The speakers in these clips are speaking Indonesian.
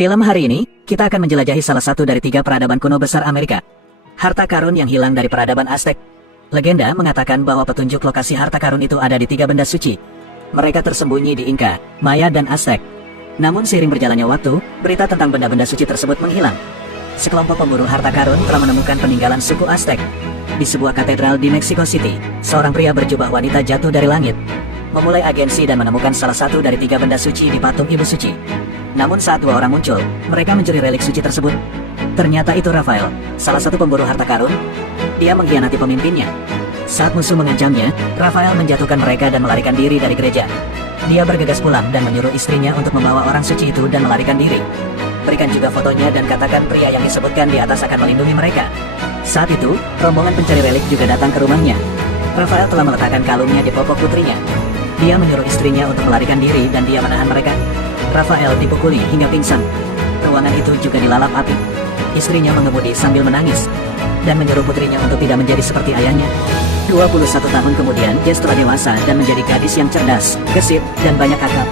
Film hari ini, kita akan menjelajahi salah satu dari 3 peradaban kuno besar Amerika. Harta karun yang hilang dari peradaban Aztec. Legenda mengatakan bahwa petunjuk lokasi harta karun itu ada di 3 benda suci. Mereka tersembunyi di Inca, Maya dan Aztec. Namun seiring berjalannya waktu, berita tentang benda-benda suci tersebut menghilang. Sekelompok pemburu harta karun telah menemukan peninggalan suku Aztec. Di sebuah katedral di Mexico City, seorang pria berjubah wanita jatuh dari langit, memulai agensi dan menemukan salah satu dari 3 benda suci di patung Ibu Suci. Namun saat 2 orang muncul, mereka mencuri relik suci tersebut. Ternyata itu Rafael, salah satu pemburu harta karun. Dia mengkhianati pemimpinnya. Saat musuh mengancamnya, Rafael menjatuhkan mereka dan melarikan diri dari gereja. Dia bergegas pulang dan menyuruh istrinya untuk membawa orang suci itu dan melarikan diri. Berikan juga fotonya dan katakan pria yang disebutkan di atas akan melindungi mereka. Saat itu, rombongan pencari relik juga datang ke rumahnya. Rafael telah meletakkan kalungnya di popok putrinya. Dia menyuruh istrinya untuk melarikan diri dan dia menahan mereka. Rafael dipukuli hingga pingsan. Ruangan itu juga dilalap api. Istrinya mengemudi sambil menangis dan menyuruh putrinya untuk tidak menjadi seperti ayahnya. 21 tahun kemudian, Jess telah dewasa dan menjadi gadis yang cerdas, gesit, dan banyak akal.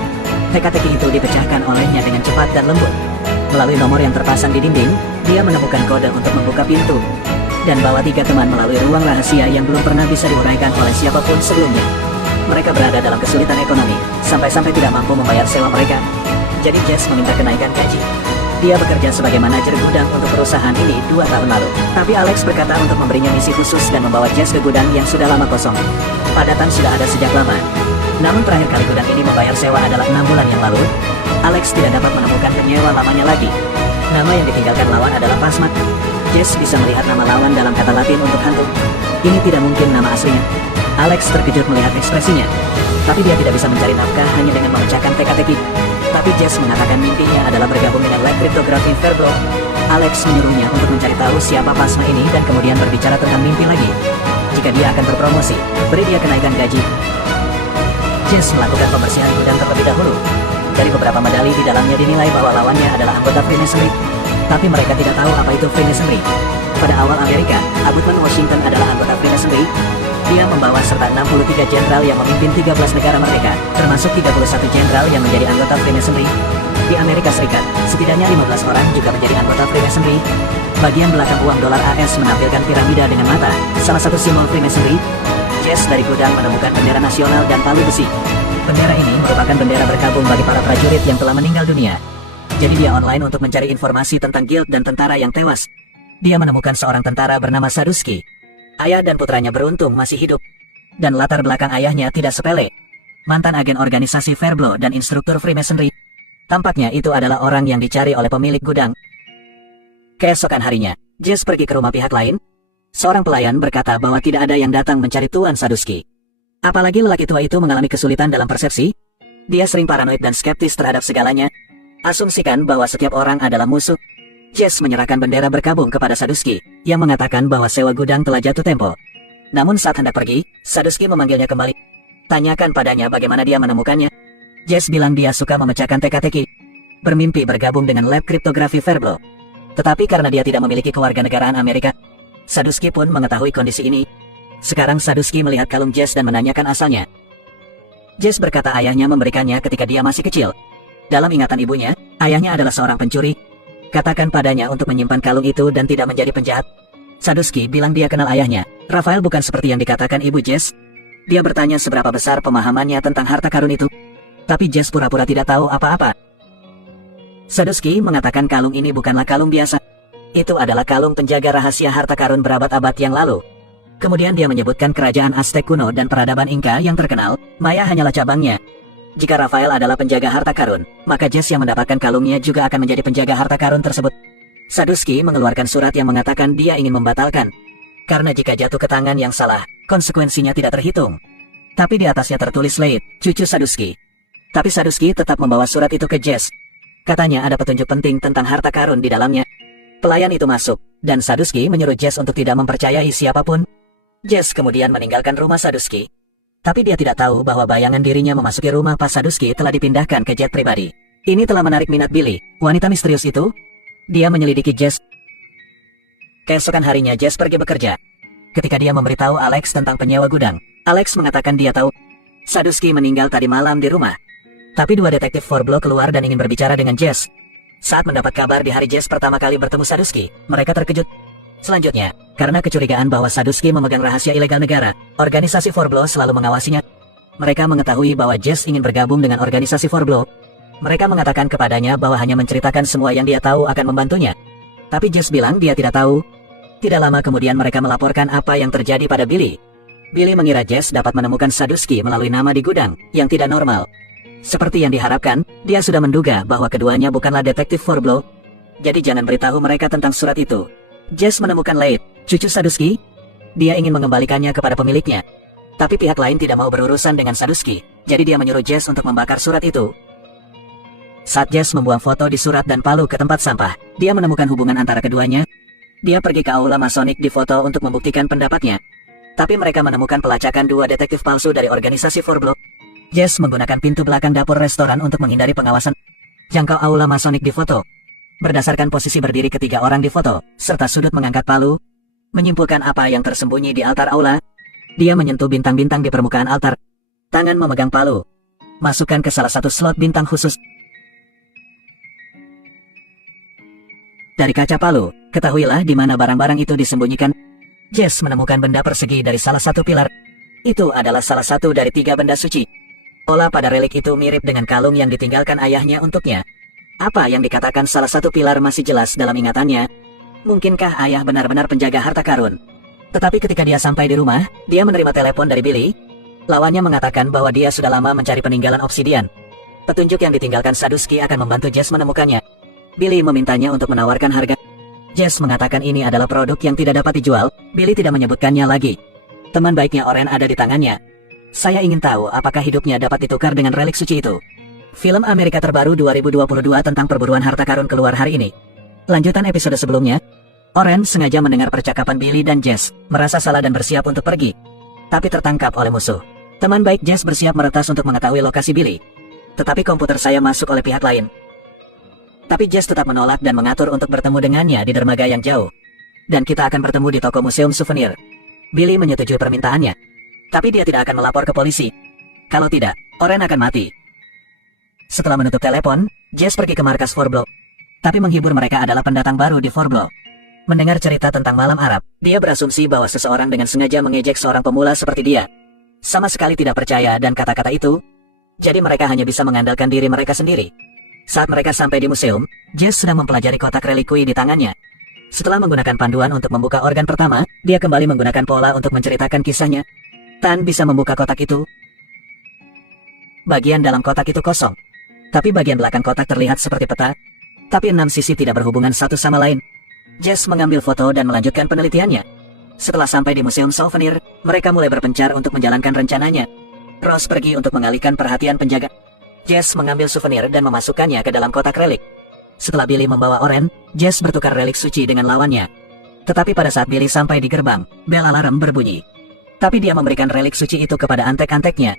Teka-teki itu dipecahkan olehnya dengan cepat dan lembut. Melalui nomor yang terpasang di dinding, dia menemukan kode untuk membuka pintu dan bawa 3 teman melalui ruang rahasia yang belum pernah bisa diuraikan oleh siapapun sebelumnya. Mereka berada dalam kesulitan ekonomi, sampai-sampai tidak mampu membayar sewa mereka. Jadi Jess meminta kenaikan gaji. Dia bekerja sebagai manajer gudang untuk perusahaan ini 2 tahun lalu. Tapi Alex berkata untuk memberinya misi khusus dan membawa Jess ke gudang yang sudah lama kosong. Padatan sudah ada sejak lama. Namun terakhir kali gudang ini membayar sewa adalah 6 bulan yang lalu. Alex tidak dapat menemukan penyewa lamanya lagi. Nama yang ditinggalkan lawan adalah Pasmat. Jess bisa melihat nama lawan dalam kata Latin untuk hantu. Ini tidak mungkin nama aslinya. Alex terkejut melihat ekspresinya. Tapi dia tidak bisa mencari nafkah hanya dengan memecahkan teka-teki. Tapi Jess mengatakan mimpinya adalah bergabung dengan lab kriptografi Verblo. Alex menyuruhnya untuk mencari tahu siapa Pasma ini dan kemudian berbicara tentang mimpi lagi. Jika dia akan berpromosi, beri dia kenaikan gaji. Jess melakukan pembersihan gudang terlebih dahulu. Dari beberapa medali di dalamnya dinilai bahwa lawannya adalah anggota Freemasonry. Tapi mereka tidak tahu apa itu Freemasonry. Pada awal Amerika, Abutman Washington adalah anggota Freemasonry. Dia membawa serta 63 jenderal yang memimpin 13 negara merdeka, termasuk 31 jenderal yang menjadi anggota Freemasonry. Di Amerika Serikat, setidaknya 15 orang juga menjadi anggota Freemasonry. Bagian belakang uang dolar AS menampilkan piramida dengan mata, salah satu simbol Freemasonry. Jess dari gudang menemukan bendera nasional dan palu besi. Bendera ini merupakan bendera berkabung bagi para prajurit yang telah meninggal dunia. Jadi dia online untuk mencari informasi tentang guild dan tentara yang tewas. Dia menemukan seorang tentara bernama Sadusky. Ayah dan putranya beruntung masih hidup. Dan latar belakang ayahnya tidak sepele. Mantan agen organisasi Verblo dan instruktur Freemasonry. Tampaknya itu adalah orang yang dicari oleh pemilik gudang. Keesokan harinya, Jess pergi ke rumah pihak lain. Seorang pelayan berkata bahwa tidak ada yang datang mencari Tuan Sadusky. Apalagi lelaki tua itu mengalami kesulitan dalam persepsi. Dia sering paranoid dan skeptis terhadap segalanya. Asumsikan bahwa setiap orang adalah musuh. Jess menyerahkan bendera berkabung kepada Sadusky, yang mengatakan bahwa sewa gudang telah jatuh tempo. Namun saat hendak pergi, Sadusky memanggilnya kembali. Tanyakan padanya bagaimana dia menemukannya. Jess bilang dia suka memecahkan teka-teki, bermimpi bergabung dengan lab kriptografi Verblo. Tetapi karena dia tidak memiliki kewarganegaraan Amerika, Sadusky pun mengetahui kondisi ini. Sekarang Sadusky melihat kalung Jess dan menanyakan asalnya. Jess berkata ayahnya memberikannya ketika dia masih kecil. Dalam ingatan ibunya, ayahnya adalah seorang pencuri. Katakan padanya untuk menyimpan kalung itu dan tidak menjadi penjahat. Sadusky bilang dia kenal ayahnya. Rafael bukan seperti yang dikatakan ibu Jess. Dia bertanya seberapa besar pemahamannya tentang harta karun itu. Tapi Jess pura-pura tidak tahu apa-apa. Sadusky mengatakan kalung ini bukanlah kalung biasa. Itu adalah kalung penjaga rahasia harta karun berabad-abad yang lalu. Kemudian dia menyebutkan kerajaan Aztec kuno dan peradaban Inca yang terkenal. Maya hanyalah cabangnya. Jika Rafael adalah penjaga harta karun, maka Jess yang mendapatkan kalungnya juga akan menjadi penjaga harta karun tersebut. Sadusky mengeluarkan surat yang mengatakan dia ingin membatalkan. Karena jika jatuh ke tangan yang salah, konsekuensinya tidak terhitung. Tapi di atasnya tertulis Slade, cucu Sadusky. Tapi Sadusky tetap membawa surat itu ke Jess. Katanya ada petunjuk penting tentang harta karun di dalamnya. Pelayan itu masuk, dan Sadusky menyuruh Jess untuk tidak mempercayai siapapun. Jess kemudian meninggalkan rumah Sadusky. Tapi dia tidak tahu bahwa bayangan dirinya memasuki rumah pas Sadusky telah dipindahkan ke jet pribadi. Ini telah menarik minat Billy, wanita misterius itu. Dia menyelidiki Jess. Keesokan harinya Jess pergi bekerja. Ketika dia memberitahu Alex tentang penyewa gudang, Alex mengatakan dia tahu Sadusky meninggal tadi malam di rumah. Tapi 2 detektif Verblo keluar dan ingin berbicara dengan Jess. Saat mendapat kabar di hari Jess pertama kali bertemu Saduski, mereka terkejut. Selanjutnya, karena kecurigaan bahwa Saduski memegang rahasia ilegal negara, organisasi Forblow selalu mengawasinya. Mereka mengetahui bahwa Jess ingin bergabung dengan organisasi Forblow. Mereka mengatakan kepadanya bahwa hanya menceritakan semua yang dia tahu akan membantunya. Tapi Jess bilang dia tidak tahu. Tidak lama kemudian mereka melaporkan apa yang terjadi pada Billy. Billy mengira Jess dapat menemukan Saduski melalui nama di gudang, yang tidak normal. Seperti yang diharapkan, dia sudah menduga bahwa keduanya bukanlah detektif Forblow. Jadi jangan beritahu mereka tentang surat itu. Jess menemukan Leigh, cucu Saduski. Dia ingin mengembalikannya kepada pemiliknya. Tapi pihak lain tidak mau berurusan dengan Saduski, jadi dia menyuruh Jess untuk membakar surat itu. Saat Jess membuang foto di surat dan palu ke tempat sampah, dia menemukan hubungan antara keduanya. Dia pergi ke aula Masonic di foto untuk membuktikan pendapatnya. Tapi mereka menemukan pelacakan 2 detektif palsu dari organisasi Forblow. Jess menggunakan pintu belakang dapur restoran untuk menghindari pengawasan. Jangkau aula Masonic di foto. Berdasarkan posisi berdiri ketiga orang di foto, serta sudut mengangkat palu, menyimpulkan apa yang tersembunyi di altar aula. Dia menyentuh bintang-bintang di permukaan altar. Tangan memegang palu. Masukkan ke salah satu slot bintang khusus. Dari kaca palu, ketahuilah di mana barang-barang itu disembunyikan. Jess menemukan benda persegi dari salah satu pilar. Itu adalah salah satu dari 3 benda suci. Pola pada relik itu mirip dengan kalung yang ditinggalkan ayahnya untuknya. Apa yang dikatakan salah satu pilar masih jelas dalam ingatannya. Mungkinkah ayah benar-benar penjaga harta karun? Tetapi ketika dia sampai di rumah, dia menerima telepon dari Billy. Lawannya mengatakan bahwa dia sudah lama mencari peninggalan obsidian. Petunjuk yang ditinggalkan Saduski akan membantu Jess menemukannya. Billy memintanya untuk menawarkan harga. Jess mengatakan ini adalah produk yang tidak dapat dijual. Billy tidak menyebutkannya lagi. Teman baiknya Oren ada di tangannya. Saya ingin tahu apakah hidupnya dapat ditukar dengan relik suci itu. Film Amerika terbaru 2022 tentang perburuan harta karun keluar hari ini. Lanjutan episode sebelumnya. Oren sengaja mendengar percakapan Billy dan Jess, merasa salah dan bersiap untuk pergi. Tapi tertangkap oleh musuh. Teman baik Jess bersiap meretas untuk mengetahui lokasi Billy. Tetapi komputer saya masuk oleh pihak lain. Tapi Jess tetap menolak dan mengatur untuk bertemu dengannya di dermaga yang jauh. Dan kita akan bertemu di toko museum souvenir. Billy menyetujui permintaannya. Tapi dia tidak akan melapor ke polisi. Kalau tidak, Oren akan mati. Setelah menutup telepon, Jess pergi ke markas Forblow. Tapi menghibur mereka adalah pendatang baru di Forblow. Mendengar cerita tentang malam Arab, dia berasumsi bahwa seseorang dengan sengaja mengejek seorang pemula seperti dia. Sama sekali tidak percaya dan kata-kata itu. Jadi mereka hanya bisa mengandalkan diri mereka sendiri. Saat mereka sampai di museum, Jess sedang mempelajari kotak relikui di tangannya. Setelah menggunakan panduan untuk membuka organ pertama, dia kembali menggunakan pola untuk menceritakan kisahnya. Tan bisa membuka kotak itu. Bagian dalam kotak itu kosong. Tapi bagian belakang kotak terlihat seperti peta. Tapi 6 sisi tidak berhubungan satu sama lain. Jess mengambil foto dan melanjutkan penelitiannya. Setelah sampai di museum souvenir, mereka mulai berpencar untuk menjalankan rencananya. Ross pergi untuk mengalihkan perhatian penjaga. Jess mengambil souvenir dan memasukkannya ke dalam kotak relik. Setelah Billy membawa Oren, Jess bertukar relik suci dengan lawannya. Tetapi pada saat Billy sampai di gerbang, bel alarm berbunyi. Tapi dia memberikan relik suci itu kepada antek-anteknya.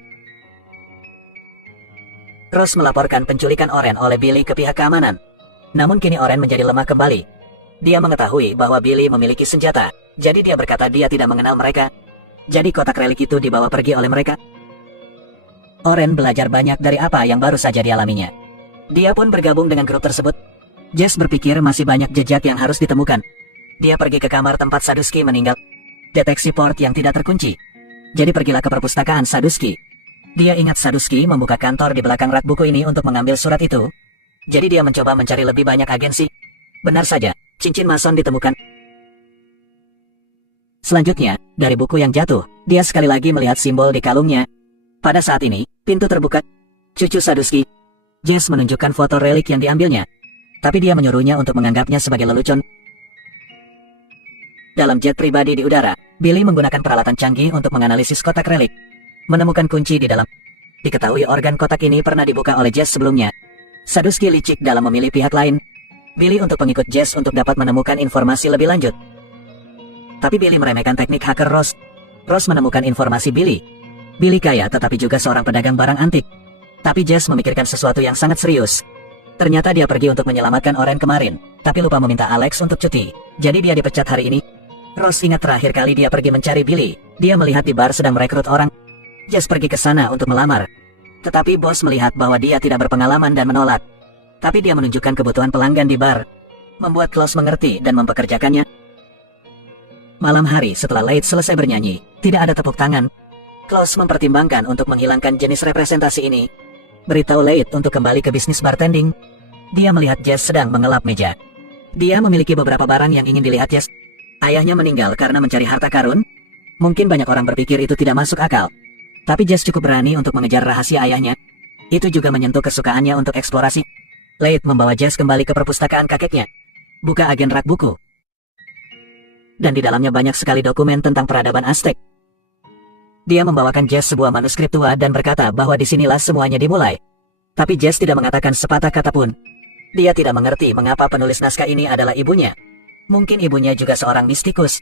Ross melaporkan penculikan Oren oleh Billy ke pihak keamanan. Namun kini Oren menjadi lemah kembali. Dia mengetahui bahwa Billy memiliki senjata, jadi dia berkata dia tidak mengenal mereka. Jadi kotak relik itu dibawa pergi oleh mereka. Oren belajar banyak dari apa yang baru saja dialaminya. Dia pun bergabung dengan grup tersebut. Jess berpikir masih banyak jejak yang harus ditemukan. Dia pergi ke kamar tempat Saduski meninggal. Deteksi port yang tidak terkunci. Jadi pergilah ke perpustakaan Saduski. Dia ingat Saduski membuka kantor di belakang rak buku ini untuk mengambil surat itu. Jadi dia mencoba mencari lebih banyak agensi. Benar saja, cincin mason ditemukan. Selanjutnya, dari buku yang jatuh, dia sekali lagi melihat simbol di kalungnya. Pada saat ini, pintu terbuka. Cucu Saduski. Jess menunjukkan foto relik yang diambilnya. Tapi dia menyuruhnya untuk menganggapnya sebagai lelucon. Dalam jet pribadi di udara, Billy menggunakan peralatan canggih untuk menganalisis kotak relik. Menemukan kunci di dalam. Diketahui organ kotak ini pernah dibuka oleh Jess sebelumnya. Saduski licik dalam memilih pihak lain. Billy untuk pengikut Jess untuk dapat menemukan informasi lebih lanjut. Tapi Billy meremehkan teknik hacker Ross. Ross menemukan informasi Billy. Billy kaya tetapi juga seorang pedagang barang antik. Tapi Jess memikirkan sesuatu yang sangat serius. Ternyata dia pergi untuk menyelamatkan Oren kemarin, tapi lupa meminta Alex untuk cuti. Jadi dia dipecat hari ini. Ross ingat terakhir kali dia pergi mencari Billy. Dia melihat di bar sedang merekrut orang. Jess pergi ke sana untuk melamar. Tetapi bos melihat bahwa dia tidak berpengalaman dan menolak. Tapi dia menunjukkan kebutuhan pelanggan di bar, membuat Klaus mengerti dan mempekerjakannya. Malam hari setelah Leith selesai bernyanyi, tidak ada tepuk tangan. Klaus mempertimbangkan untuk menghilangkan jenis representasi ini. Beritahu Leith untuk kembali ke bisnis bartending. Dia melihat Jess sedang mengelap meja. Dia memiliki beberapa barang yang ingin dilihat Jess. Ayahnya meninggal karena mencari harta karun. Mungkin banyak orang berpikir itu tidak masuk akal. Tapi Jess cukup berani untuk mengejar rahasia ayahnya. Itu juga menyentuh kesukaannya untuk eksplorasi. Leith membawa Jess kembali ke perpustakaan kakeknya. Buka agen rak buku. Dan di dalamnya banyak sekali dokumen tentang peradaban Aztec. Dia membawakan Jess sebuah manuskrip tua dan berkata bahwa disinilah semuanya dimulai. Tapi Jess tidak mengatakan sepatah kata pun. Dia tidak mengerti mengapa penulis naskah ini adalah ibunya. Mungkin ibunya juga seorang mistikus.